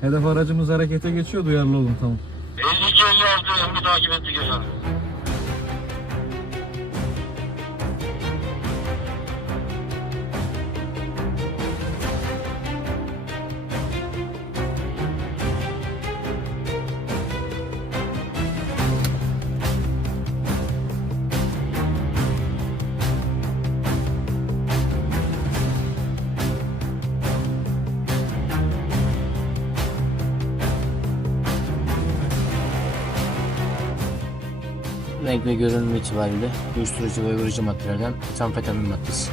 Hedef aracımız harekete geçiyor. Duyarlı olun, tamam. 52-56 emri takip etti Gökhan. Renk ve görünüm itibariyle uyuşturucu ve vurucu maddelerden metamfetamin maddesi.